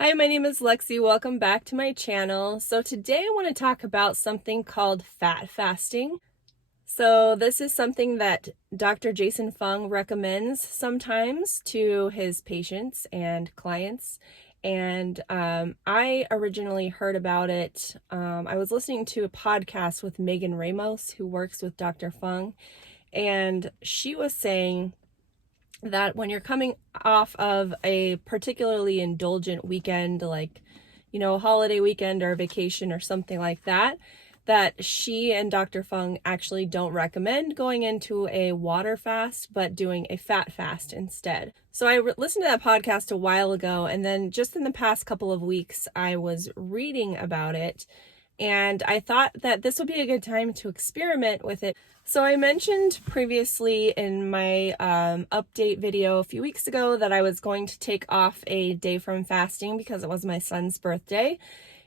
Hi, my name is Lexi. Welcome back to my channel. So today I want to talk about something called fat fasting. So this is something that Dr. Jason Fung recommends sometimes to his patients and clients. And I originally heard about it. I was listening to a podcast with Megan Ramos, who works with Dr. Fung, and she was saying that when you're coming off of a particularly indulgent weekend, like, a holiday weekend or a vacation or something like that, that she and Dr. Fung actually don't recommend going into a water fast, but doing a fat fast instead. So I listened to that podcast a while ago, and then just in the past couple of weeks, I was reading about it, and I thought that this would be a good time to experiment with it. So I mentioned previously in my update video a few weeks ago that I was going to take off a day from fasting because it was my son's birthday.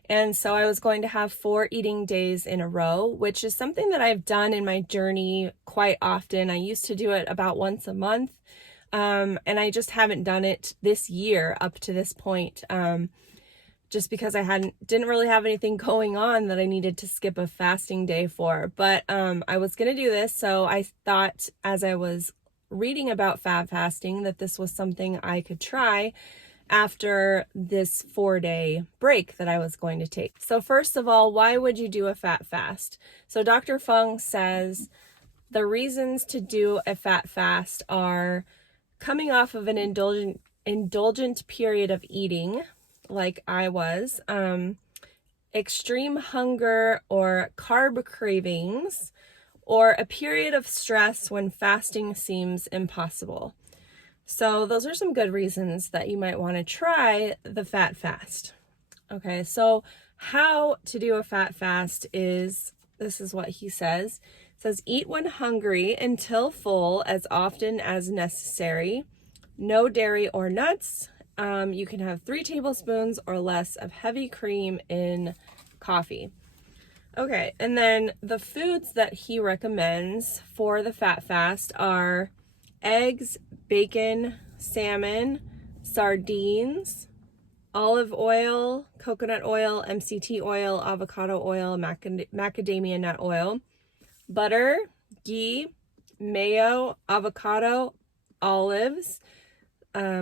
And so I was going to have 4 eating days in a row, which is something that I've done in my journey quite often. I used to do it about once a month, and I just haven't done it this year up to this point. Just because I didn't really have anything going on that I needed to skip a fasting day for. But I was going to do this, so I thought as I was reading about fat fasting that this was something I could try after this 4-day break that I was going to take. So first of all, why would you do a fat fast? So Dr. Fung says the reasons to do a fat fast are coming off of an indulgent period of eating, like I was, extreme hunger or carb cravings, or a period of stress when fasting seems impossible. So those are some good reasons that you might want to try the fat fast. Okay, so how to do a fat fast this is what he says. It says, eat when hungry until full as often as necessary. No dairy or nuts. You can have 3 tablespoons or less of heavy cream in coffee. Okay, and then the foods that he recommends for the fat fast are eggs, bacon, salmon, sardines, olive oil, coconut oil, MCT oil, avocado oil, macadamia nut oil, butter, ghee, mayo, avocado, olives.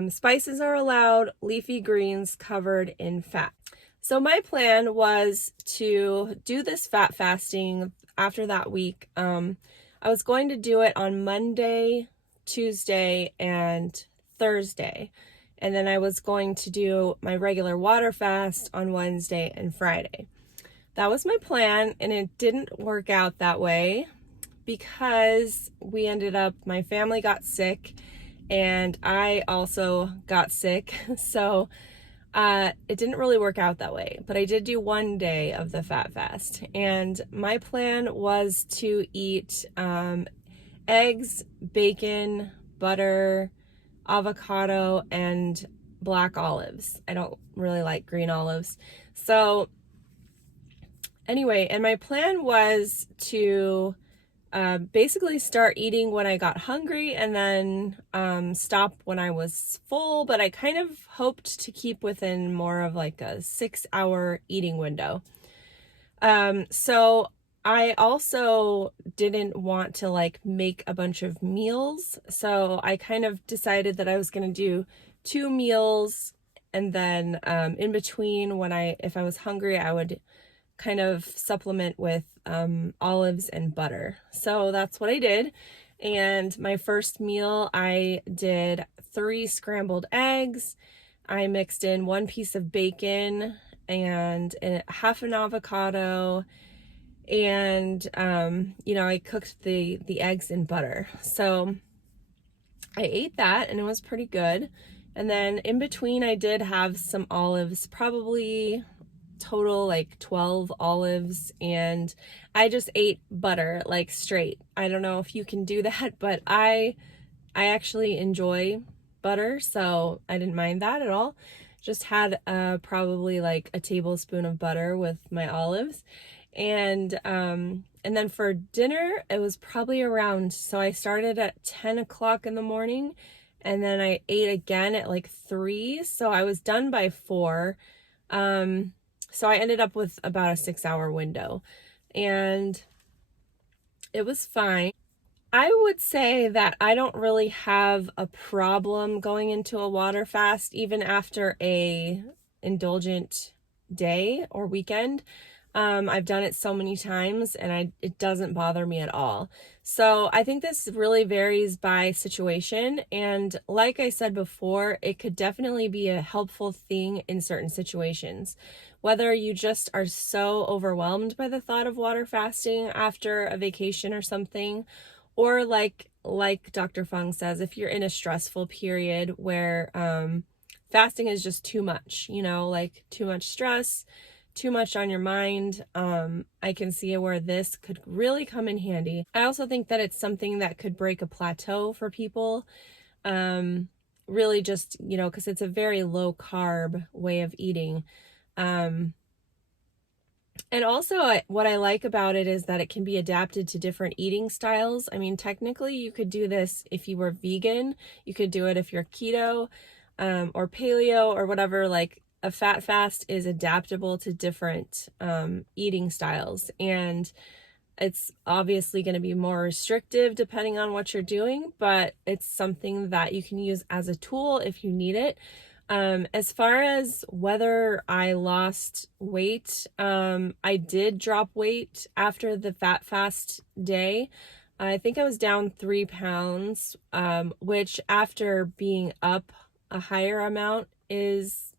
Spices are allowed, leafy greens covered in fat. So my plan was to do this fat fasting after that week. I was going to do it on Monday, Tuesday, and Thursday. And then I was going to do my regular water fast on Wednesday and Friday. That was my plan, and it didn't work out that way because my family got sick, and I also got sick. So it didn't really work out that way, but I did do 1 day of the fat fast, and my plan was to eat eggs, bacon, butter, avocado, and black olives. I don't really like green olives. So anyway, and my plan was to basically start eating when I got hungry and then stop when I was full, but I kind of hoped to keep within more of like a 6-hour eating window. So I also didn't want to like make a bunch of meals, so I kind of decided that I was going to do 2 meals, and then in between, if I was hungry, I would kind of supplement with olives and butter. So that's what I did. And my first meal, I did 3 scrambled eggs. I mixed in 1 piece of bacon and half an avocado, and I cooked the eggs in butter. So I ate that, and it was pretty good. And then in between, I did have some olives, probably total like 12 olives, and I just ate butter like straight. I don't know if you can do that, but I actually enjoy butter, so I didn't mind that at all. Just had probably like a tablespoon of butter with my olives. And then for dinner, it was probably so I started at 10 o'clock in the morning, and then I ate again at like 3, so I was done by 4. So I ended up with about a 6-hour window, and it was fine. I would say that I don't really have a problem going into a water fast even after a indulgent day or weekend. I've done it so many times and it doesn't bother me at all. So I think this really varies by situation. And like I said before, it could definitely be a helpful thing in certain situations. Whether you just are so overwhelmed by the thought of water fasting after a vacation or something, or like Dr. Fung says, if you're in a stressful period where fasting is just too much, like too much stress, too much on your mind, I can see where this could really come in handy. I also think that it's something that could break a plateau for people. Really just, because it's a very low carb way of eating. And also, what I like about it is that it can be adapted to different eating styles. I mean, technically, you could do this if you were vegan. You could do it if you're keto, or paleo or whatever. Like, a fat fast is adaptable to different eating styles. And it's obviously going to be more restrictive depending on what you're doing, but it's something that you can use as a tool if you need it. As far as whether I lost weight, I did drop weight after the fat fast day. I think I was down 3 pounds, which after being up a higher amount is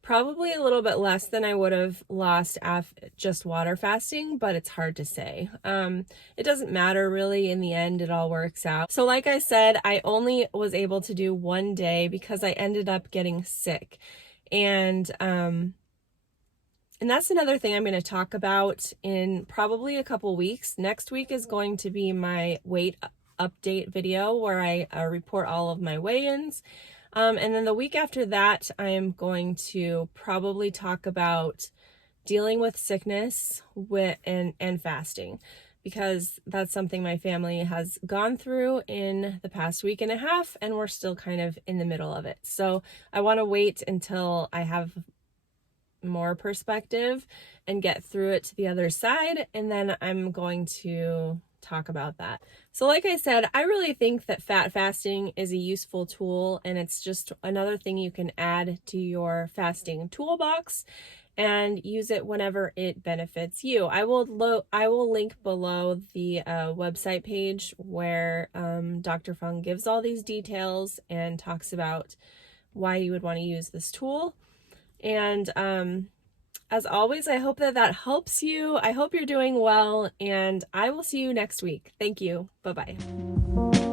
probably a little bit less than I would have lost just water fasting, but it's hard to say. It doesn't matter really. In the end, it all works out. So like I said, I only was able to do 1 day because I ended up getting sick. And that's another thing I'm going to talk about in probably a couple weeks. Next week is going to be my weight update video where I report all of my weigh-ins. And then the week after that, I am going to probably talk about dealing with sickness and fasting, because that's something my family has gone through in the past week and a half, and we're still kind of in the middle of it. So I want to wait until I have more perspective and get through it to the other side, and then I'm going to talk about that. So like I said, I really think that fat fasting is a useful tool, and it's just another thing you can add to your fasting toolbox and use it whenever it benefits you. I will link below the website page where Dr. Fung gives all these details and talks about why you would want to use this tool. And as always, I hope that helps you. I hope you're doing well, and I will see you next week. Thank you. Bye-bye.